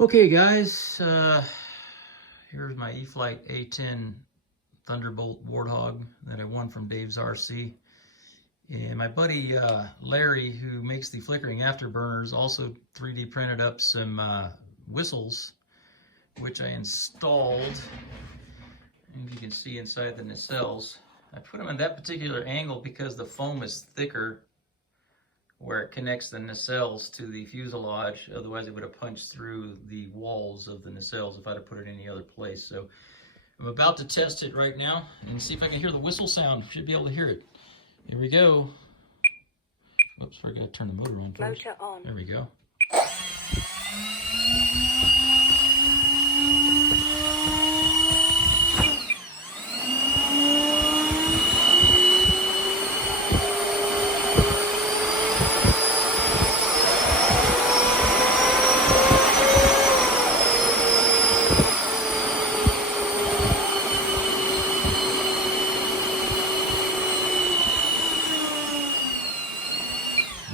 Okay guys, here's my Eflite A-10 Thunderbolt Warthog that I won from Dave's RC. And my buddy Larry, who makes the flickering afterburners, also 3D printed up some whistles, which I installed. And you can see inside the nacelles. I put them in that particular angle because the foam is thicker where it connects the nacelles to the fuselage. Otherwise it would have punched through the walls of the nacelles if I'd have put it any other place. So I'm about to test it right now and see if I can hear the whistle sound. Should be able to hear it. Here we go. Whoops, I gotta turn the motor on first. Motor on. There we go.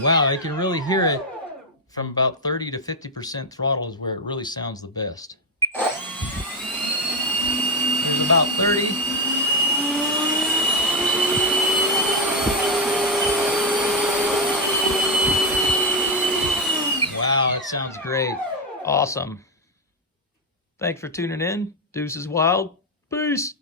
Wow, I can really hear it from about 30 to 50% throttle is where it really sounds the best. There's about 30. Wow, that sounds great. Awesome. Thanks for tuning in. Deuces Wild. Peace.